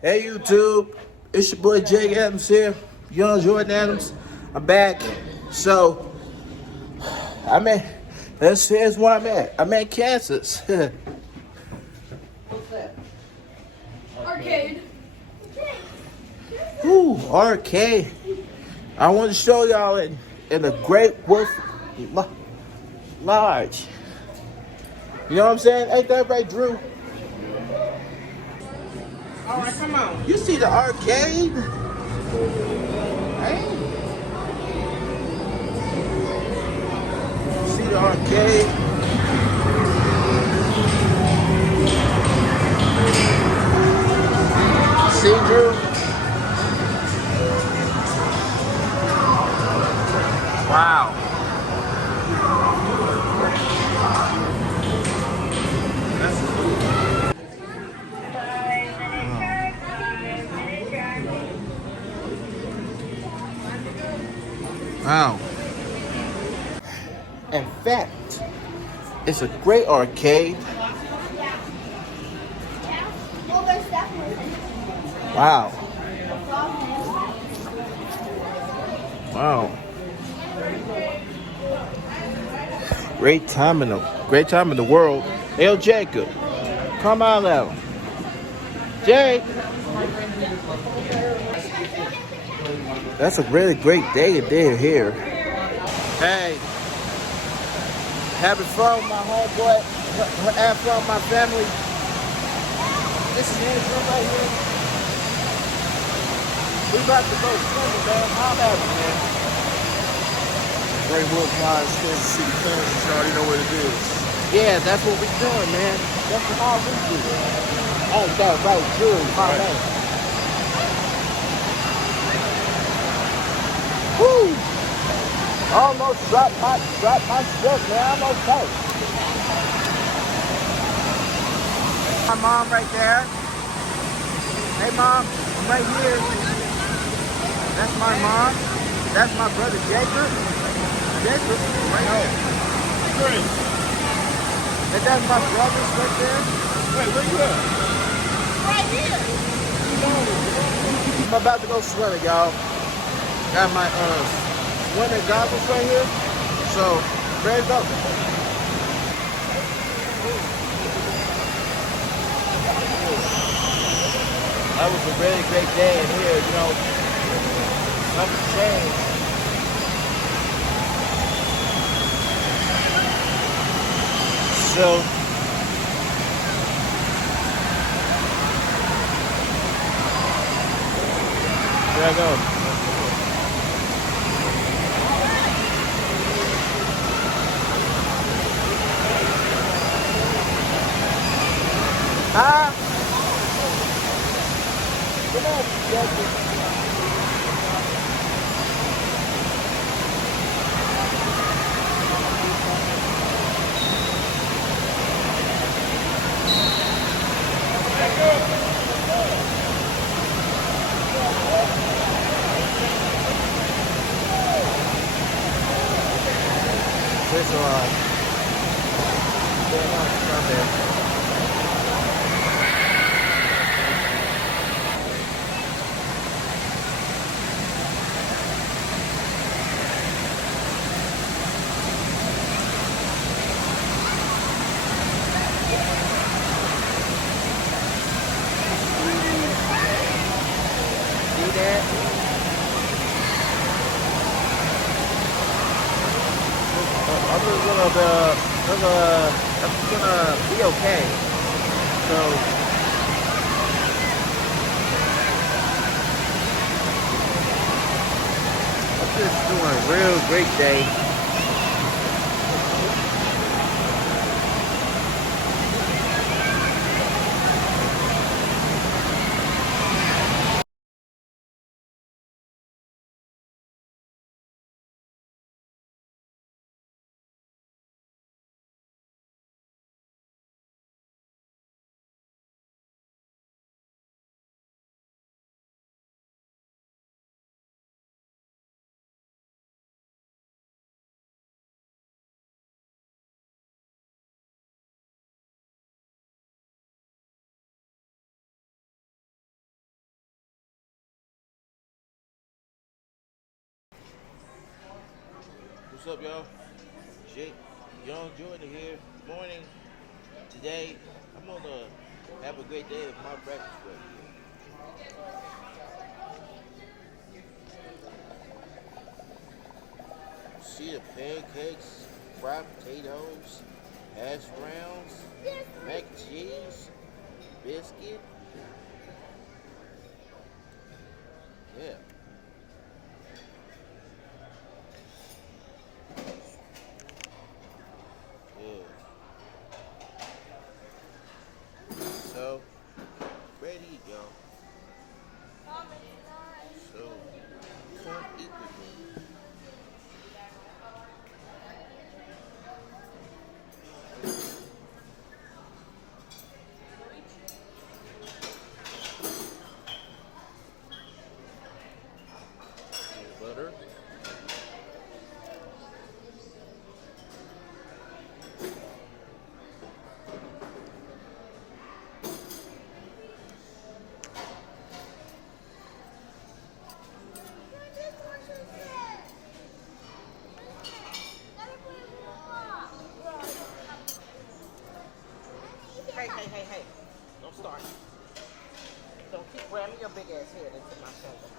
Hey YouTube, it's your boy Jay Adams here, Young Jordan Adams. I'm back. So I'm at here's where I'm at. I'm at Kansas. Arcade. Ooh, arcade. I want to show y'all in a great Wolf Lodge. You know what I'm saying? Ain't that right, Drew? All right, come on. You see the arcade? Hey, see the arcade? See, Drew? Wow. Wow. In fact, it's a great arcade. Wow. Wow. Great time in the world. Hey, Jacob, come on out. Jake. That's a really great day here. Hey, having fun with my homeboy, having fun with my family. This is Andrew right here. We about to go swimming, man. How about it, man? Great Wolf Lodge, Kansas City, Kansas. You already know what it is. Yeah, that's what we doing, man. That's how we do it. Ain't that right, Drew? My man. Woo! Almost dropped my stuff, man. I'm okay. My mom right there. Hey, Mom, I'm right here. That's my mom. That's my brother Jacob. Jacob, right here. Great. And that's my brothers right there. Wait, where you at? Right here. I'm about to go swimming, y'all. Got my swimming goggles right here. So, ready to go. That was a really great day in here, you know. Nothing changed. So, there I go. Ah! Come on, Jacob. There's a lot. There. See that? I'm gonna be okay. So I'm just doing a real great day. up, y'all? Jake, Young Jordan here. Morning. Today, I'm gonna have a great day with my breakfast right here. See the pancakes, fried potatoes, hash browns, mac and cheese, biscuit. Yeah. Yeah. So, ready to go. So, come eat with me. Butter. Hey. Don't start. Don't keep ramming your big ass head into my shoulder.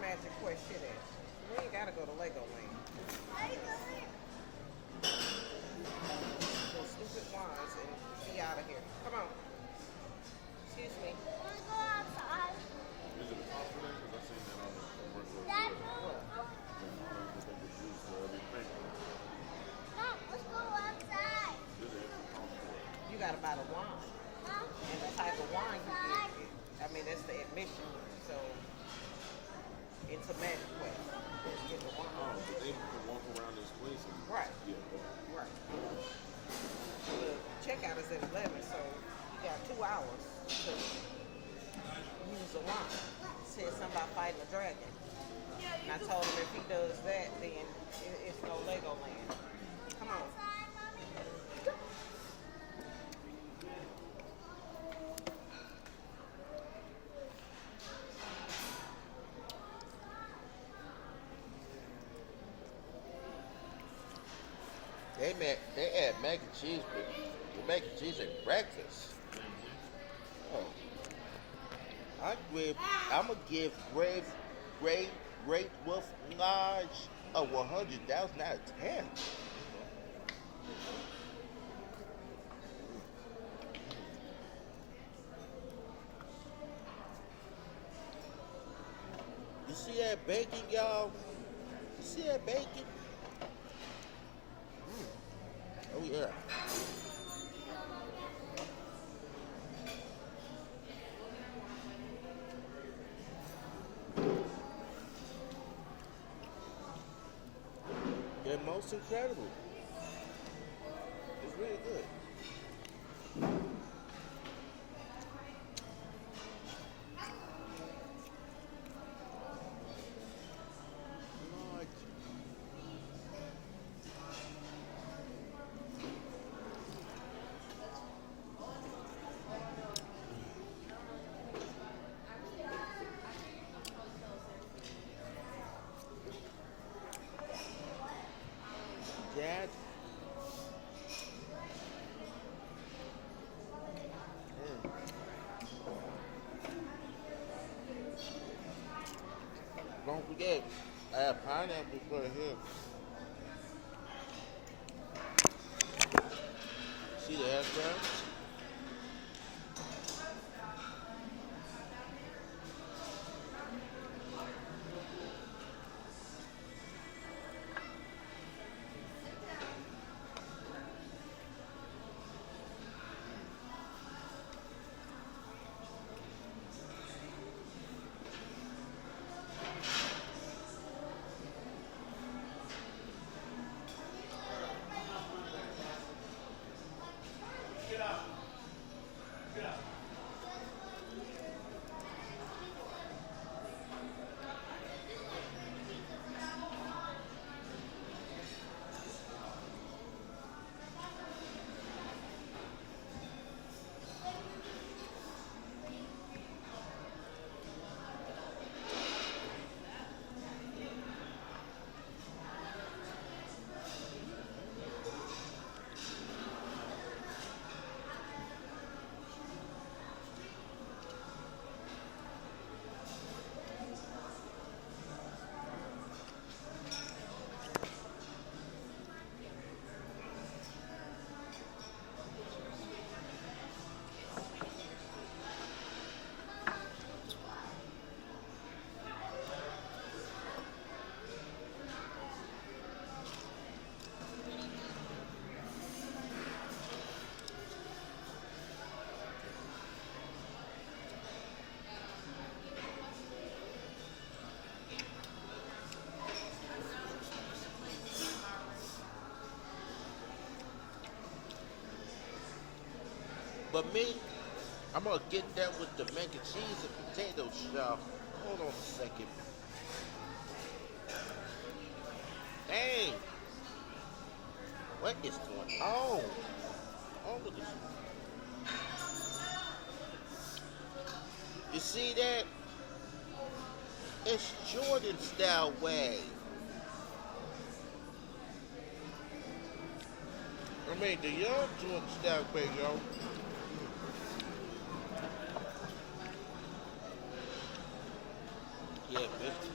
Magic Quest shit at. We ain't gotta go to Lego Land. Those stupid wands and be out of here. Come on. Excuse me. Wanna go outside? Is it a possible? Because I seen that on the commercial. Dad, Mom, let's go outside. Is You gotta buy the wand. Mom, And the type of wand you get. I mean, that's the admission. So, it's a Magic Quest. Let's get the wand. Oh, but they can walk around this place and Right. Yeah. Right. The checkout is at 11, so you got 2 hours to use the wand. It says something about fighting a dragon. And I told him if he does that, then it's no Lego Land. Come on. outside, Mommy. They add mac and cheese, but the mac and cheese ain't breakfast. Oh. I'm gonna give Great Wolf Lodge a 100,000 out of 10. You see that bacon, y'all? You see that bacon? Oh yeah. They're most incredible. It's really good. Yeah, I have pineapple for here. See the hash browns? But me, I'm gonna get that with the mac and cheese and potatoes, y'all. Hold on a second. Dang! What is going on? Oh, look at you see that? It's Jordan style way. I mean, the young Jordan style way, yo. Yeah, bitch.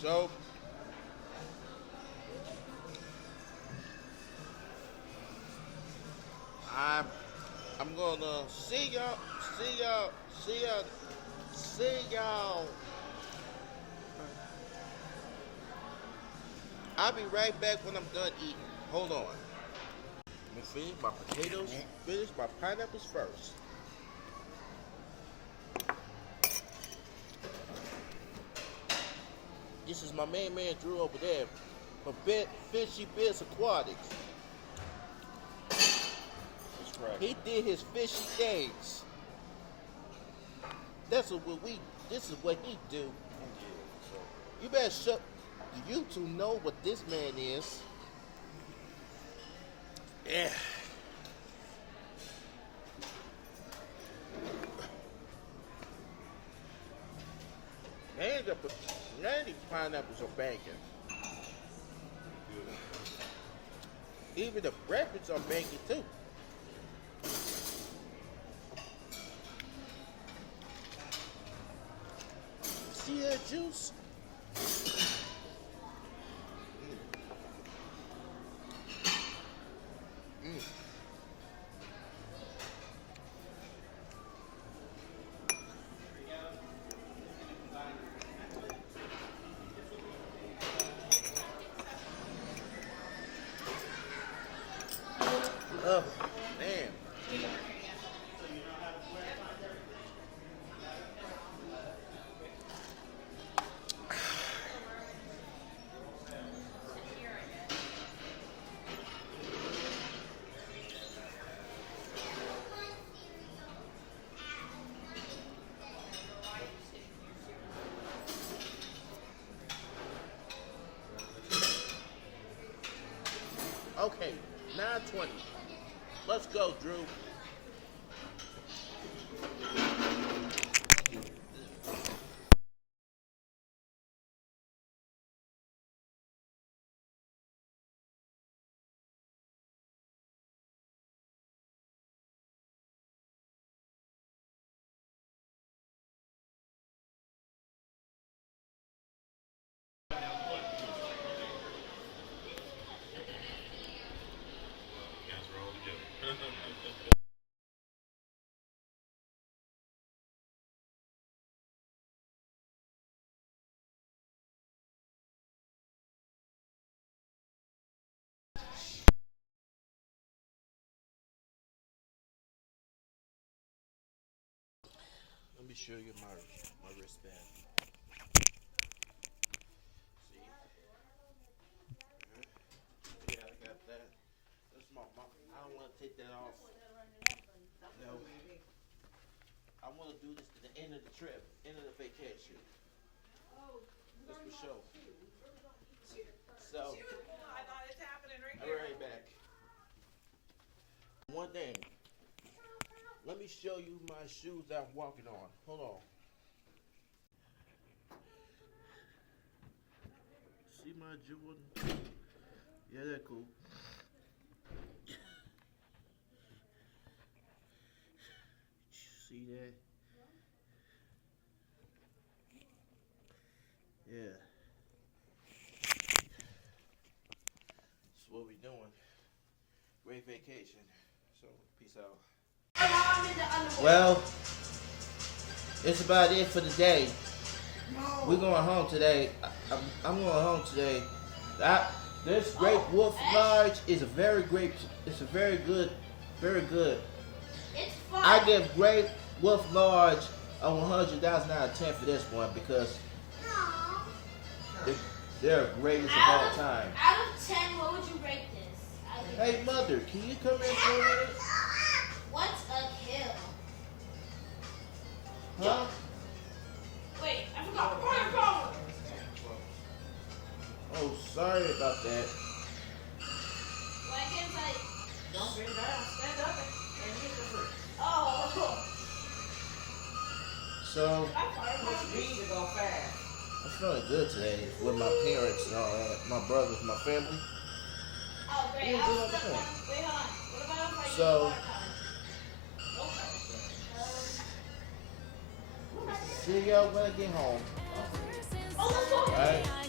So I'm I'm gonna see y'all, see y'all, see y'all, see y'all. I'll be right back when I'm done eating. Hold on. I'm gonna finish my potatoes, finish my pineapples first. This is my main man Drew over there for Fishy Biz Aquatics. He did his fishy things. That's what we. This is what he do. You better shut. You two know what this man is. Yeah. Man, these pineapples are banging. Even the breakfasts are banging too. See that juice? Oh, man. Okay, 9:20. Let's go, Drew. Let me show you my wristband. See? Yeah, I got that. That's my mom. I don't want to take that off. No. I want to do this to the end of the trip, end of the vacation. That's for sure. So, I'll be right back. One thing. Let me show you my shoes that I'm walking on. Hold on. See my Jordan? Yeah, they're cool. See that? Yeah. That's what we're doing. Great vacation. So, peace out. Well, it's about it for the day. We're going home today. I'm going home today. This Great Wolf Lodge is a very great. It's a very good. It's fun. I give Great Wolf Lodge a 100,000 out of 10 for this one because they're greatest of all time. Out of 10, what would you rate this? Hey, mother, can you come in for a minute? What's a kill? Huh? Wait, I forgot. Where are you going? Oh, sorry about that. Why can't I? Don't bend down. Stand up and hit the foot. Oh. So, You need to go fast. I'm feeling good today with my parents and all that, my brothers, my family. Oh, great. Yeah, I do was it stuck again. on. Wait, hold on. What about if I So- use water color? See y'all when I get home. Oh, let's go. Alright?